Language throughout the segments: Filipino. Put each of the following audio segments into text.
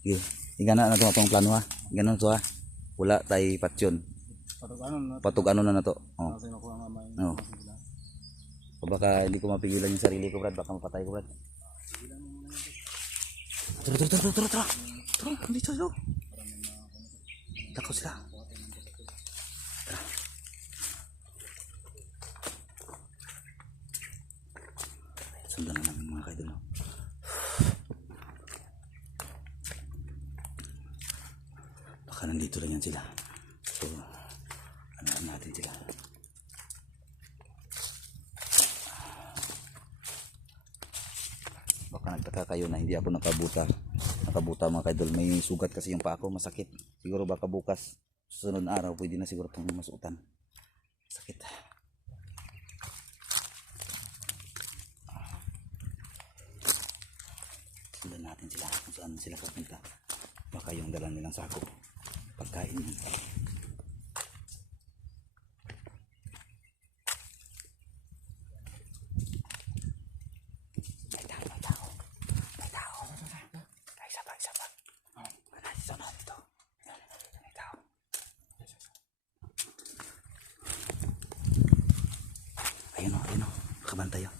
Sige. Igana na to atong plano ha. Ganun to ha. Wala tay patsyon. Patug ano na to. Oh. No. O baka hindi ko mapigilan yung sarili ko, Brad. Baka mapatay ko, Brad. Tara. Dito, dito. Takot sila. Tara. Sundan na namin mga kaidol. Baka nandito lang yan sila. So, ano natin sila. Baka nagtaka kayo na hindi ako nakabuta mga kaidol. May sugat kasi yung paa ko, masakit. Siguro baka bukas susunod na araw pwede na siguro itong masuotan. Sakit. Sundan natin sila kung saan sila pupunta. Baka yung dala nilang sako pagkain. Ayun o, nakabantay o.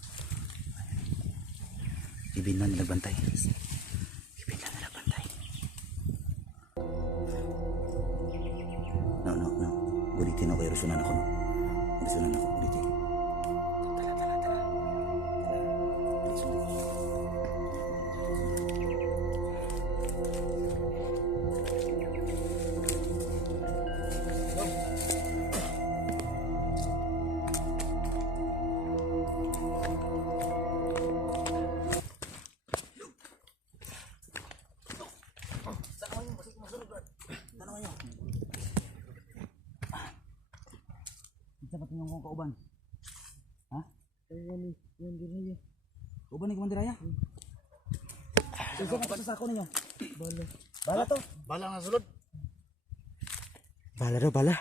Ibin na nila bantay. No. Ulitin ako, irusunan ako no. Irusunan ako, ulitin. Tala. Dapat yung kauban. Ha? Yan diraya. Kauban ni Kumandiraya? Isa ka sa sako ninyo. Bala to. Bala nga sulod. Bala daw, bala.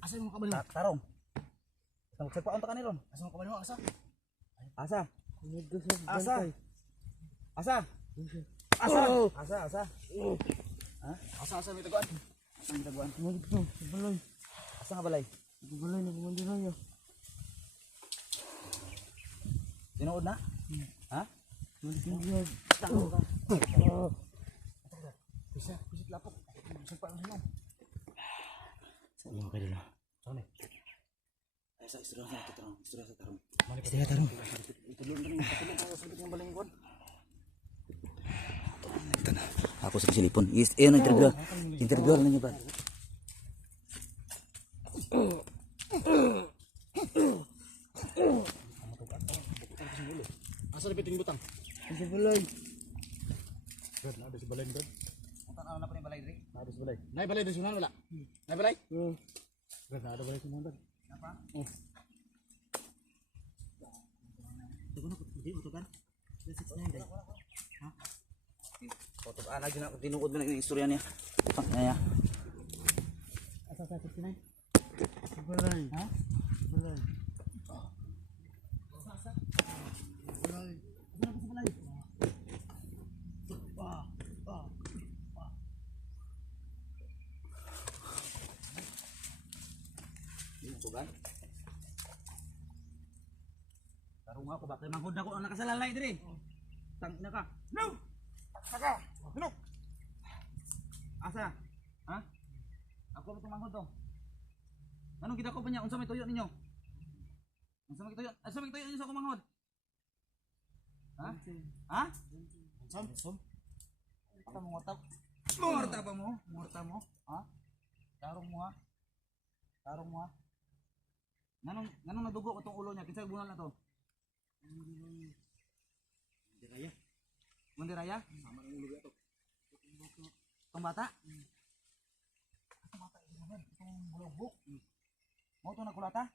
Asa yung kabalo? Tarong. Sagpaon ta kanilon. Asa yung kabalo? Asa? Asa? Asa? Asa? Ha? Asa may taguan? Asa ang taguan? Balay. Asa nga balay? Balay na Kumandiraya. Tinuod na? Ha? Kumandiraya. Tako ka. Pisit lapok. Sagpaon sa inyo. Ano kayo dito? Saan eh? Ay, sa istorya sa tarong. Sige, tarong. Itulong ko sa ng balingkod. Ito na. Ako sa silipon. Iyon ang interview. Interview na niyo ba? Asa na piting butang? Sa balay. Brad, naada si balay Brad. Punta na pa ni balay diri. Naada si balay. Nay balay din sunan wala? Nay balay? Oo. Brad, naada balay sunan Brad. Apa? Oh. Tugon ako. Hindi mo tugan. Ha? Foto ana gina tinuod mo na yung istorya niya. Pang niya. Asa sa tinay? Sa balay. Ha? Balay. Tugan. Tarong ako ba kay manghod ako ang nakasalalay diri. Tang ina ka. No. Saka. No. Asa? Ha? Ako ba itong manghod to? Anong gidako pa niya? Unsa may tuyo ninyo? Unsa may tuyo? Unsa may tuyo ninyo sa akong manghod? Ha? Ha? Sam. Ata mo ngorta? Ngorta ba mo? Ngorta mo? Ha? Tarong mo ha? Tarong mo ha? Nanong nadugo itong ulo niya? Kinsay bunal na to? Diraya. Mandiraya? Sama ng ulo ito. Itong bata? Itong bata, itong bulog-buk. Mo ito nakulata?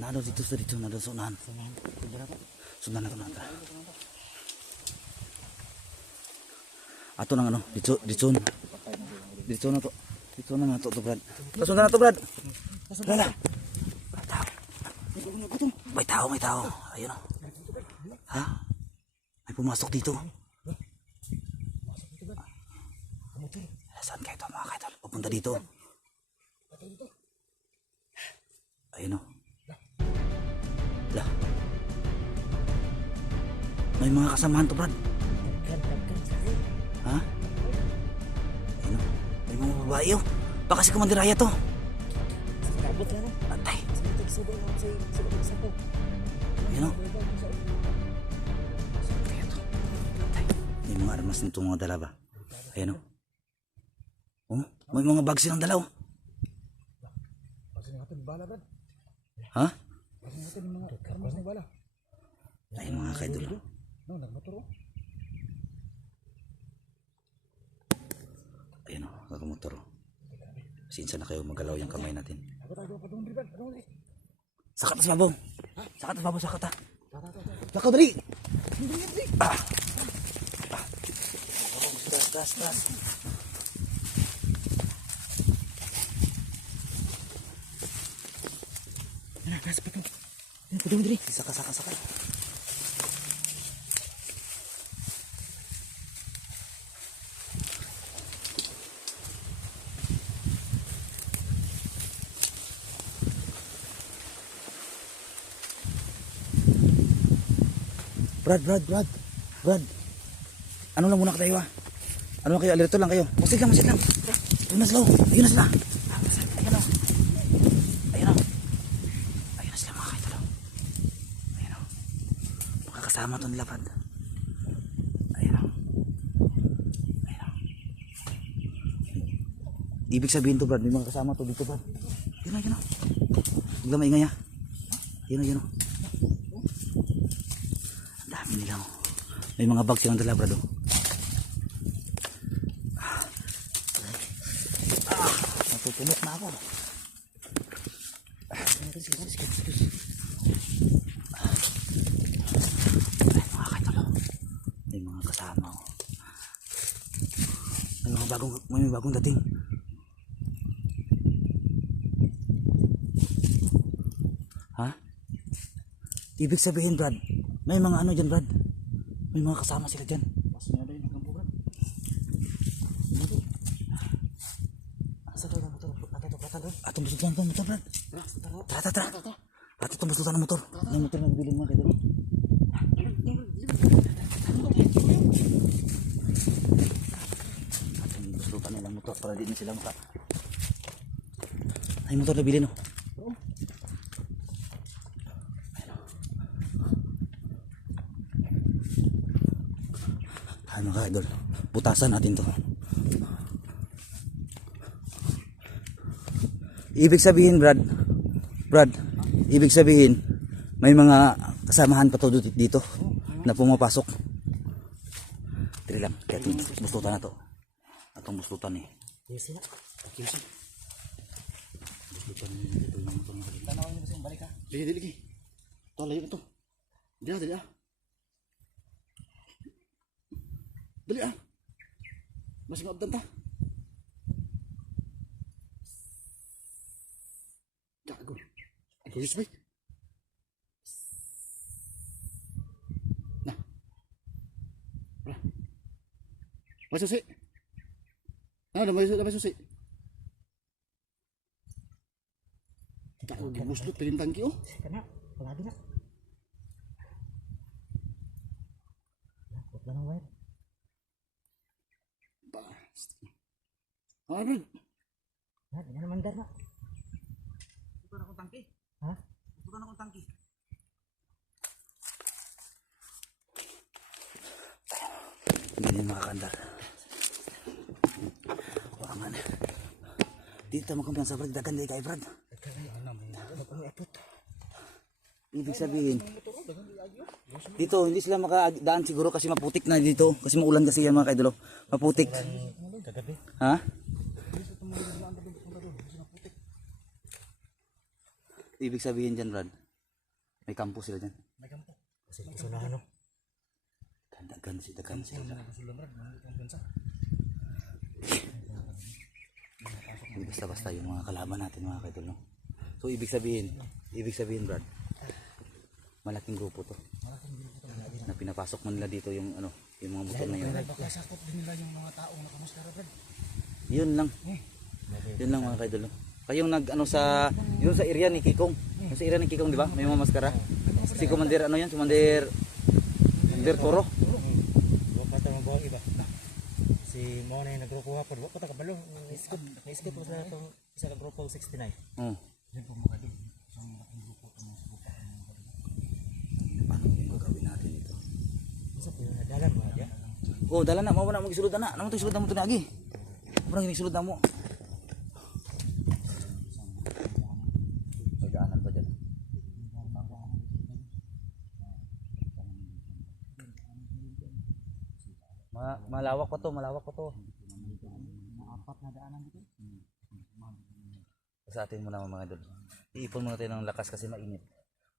Nado dito sa dito, nado sa unahan. Sundan nato nata. Ato nang ano, dito na to. Dito na to Brad. Sundan na to Brad. Lala. May tao. Ayun o. Ha? May pumasok dito. Saan kayo ito mga kaidol? Pupunta dito. Ayun o. Lah. May mga kasamahan to Brad. Ha? Ayun o. May mga babae o. Baka si Kumandiraya to. Atay. Ayun o. May mga armas nito mga dala ba? Ayun o. Oh, may mga bag silang dalaw. Ha? Ayun mga kaidol. Ayun o, nakamotor. Sinsa na kayo magalaw yung kamay natin. Sakat na sa babaw. Sakat ha. Lakaw dali. Gas. Gas pa to. Pudong dali. Saka. Brad. Ano lang muna kayo Ano lang kayo, alerto lang kayo. Masid lang. Ayun na sila. Ayun na sila mga kayo. Ayun o. Makakasama ito nila Brad. Ayun o. Ibig sabihin to Brad, may mga kasama to dito Brad. Yun o. Huwag lang maingay ha. Yun o. Ang dami nila o. May mga bag silang dala Brad o. Natutunog na ako. Ay mga kaitolo. May mga kasama o. May bagong dating. Ha? Ibig sabihin Brad, may mga ano dyan Brad. May mga kasama sila dyan. Masinada yung nagampo Brad. Atong busutan ng motor Brad. Tara. Atong busutan ng motor. Yung motor na bibiling mga kaidol. Atong busutan nilang motor para di na sila maka. Ay motor na bilin o. Ay mga kaidol, butasan natin to. Ibig sabihin Brad, ibig sabihin may mga kasamahan pa to dito na pumapasok. Tiri lang, kaya itong buslutan na to. Atong buslutan eh. Yes na. Buslutan dito lang ito. Tanawin mo kasi balik ha. Dili. Ito, layo na to. Dili ah. Masih ngabdan ta. Gago. Ako yus bay. Nah. May susi. May susi. Gago gibuslot pilin tangki oh. Kana, palagi na. Huwag lang ang wire. Ano? Yan naman dar na. Ito na akong tangki. Ha? Ito na akong tangki. Hindi makakandar. Waman. Dito mo kumpiyansa Brad, dagan di kay Brad. Ibig sabihin, dito hindi sila makadaan siguro kasi maputik na dito. Kasi maulan kasi yan mga kaidolo. Maputik. Ha? Ibig sabihin dyan Brad, May kampo sila dyan. May kampo. Kasi kasalahan no. Dagan sila dyan. Sulam Brad, ang bansa. Hindi basta-basta yung mga kalaban natin mga kaidol, no? So ibig sabihin Brad, malaking grupo to. Na pinapasok man nila dito yung ano, yung mga motor na yun. Baka sakop din nila yung mga taong nakamuskara Brad. Yun lang. Yun lang mga kaidol, no? Kayong nag ano sa yun sa area ni Kikong. Yung sa area ni Kikong, di ba? May mga maskara. Si Commander ano yan? Commander Toro. Wala ka mga buhay iba. Si mo na yung nagrupo hapon. Wala ka kabalo. Na-skip mo sa itong isa ka grupo 69. Oh. Yan po mga kadol. Isang malaking grupo ito mga grupo. Paano yung gagawin natin ito? Isa po yung nadalan mo adya. Oh, dala na, mao na magisulod na. Naman to sulod na mo to lagi. Murang gisulod na mo. May daanan pa dyan. Malawak pa to. Apat na daanan dito. Sa atin muna mga idol. Iipon muna tayo ng lakas kasi mainit.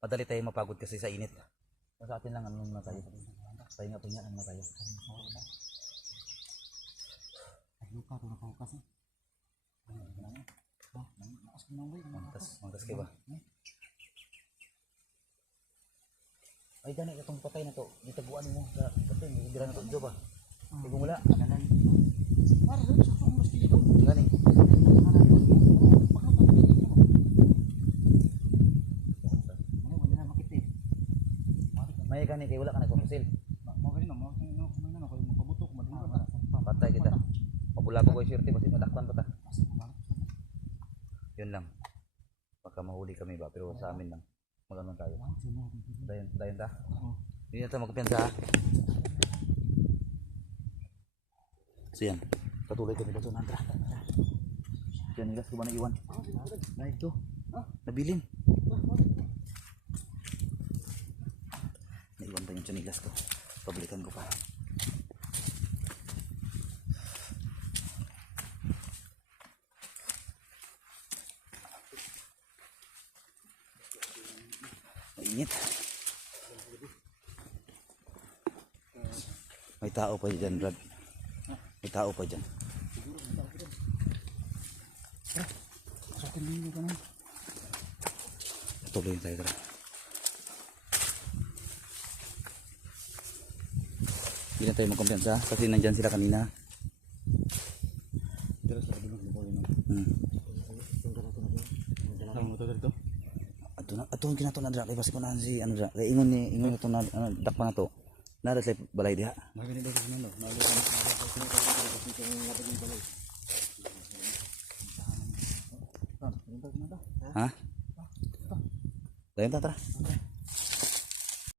Madali tayo mapagod kasi sa init. Sa atin lang ano muna tayo. Pahinga lang muna tayo. Luka ko na paukas eh. Mangkas kayo ba? Ay gani itong patay na to. Ditaguan mo sa patay. Hindi na to ba? Ibang wala. Para doon sa kung mas dito. Gani. May gani kay wala ka nagpapusil. Patay kita. Mabula ko yung swerte basi madakpan pa ta. Yun lang. Baka mahuli kami ba pero sa amin lang. Magano tayo. Dayon ta. Hindi na tayo magkapiyansa ha. So yan. Patuloy kami dito nantra. Diyan nilas ko ba na iwan? Na ito. Nabilin. Naiwan pa yung chanilas ko. Pablikan ko pa. Mainit. May tao pa dyan, Brad. May tao pa dyan. Tuloy tayo tara. Hindi na tayo magkumpiyansa kasi nandyan sila kanina. Ato ang kinato na dra kay basi ko na si ano dra kay ingon ito na dakpa na to. Nara sa balay diha. Ha? Dayon ta tara.